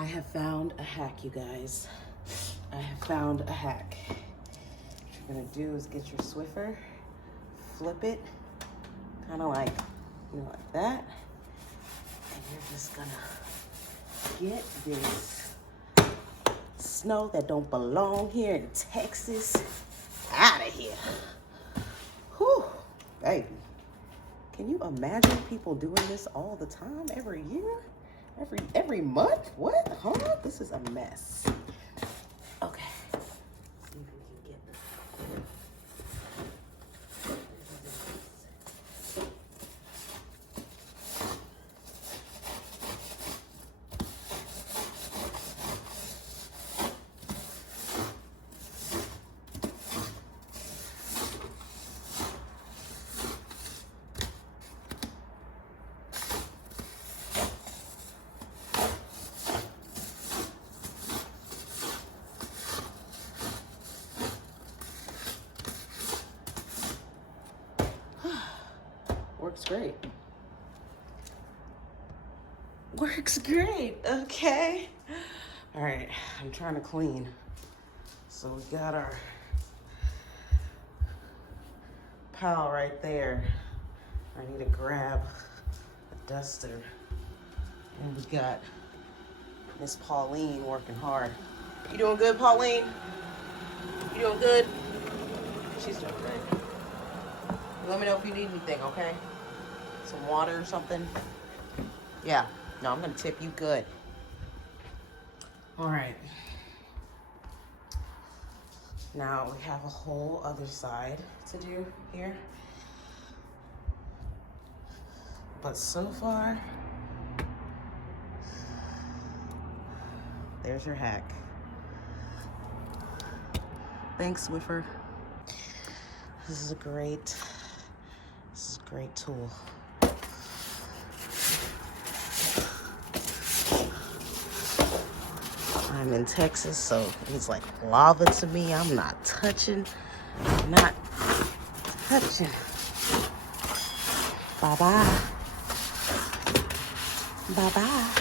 I have found a hack, you guys. I have found a hack. What you're gonna do is get your Swiffer, flip it, kind of like, like that. And you're just gonna get this snow that don't belong here in Texas out of here. Whew, baby. Can you imagine people doing this all the time, every year? Every month? What? Huh? This is a mess. Okay. See if we can get this. Works great. Works great, okay. All right, I'm trying to clean. So we got our pile right there. I need to grab a duster. And we got Miss Pauline working hard. You doing good, Pauline? You doing good? She's doing great. Let me know if you need anything, okay? Some water or something? Yeah. No, I'm gonna tip you good. All right. Now we have a whole other side to do here. But so far, there's your hack. Thanks, Swiffer. This is a great tool. I'm in Texas, so it's like lava to me. I'm not touching. Bye-bye. Bye-bye.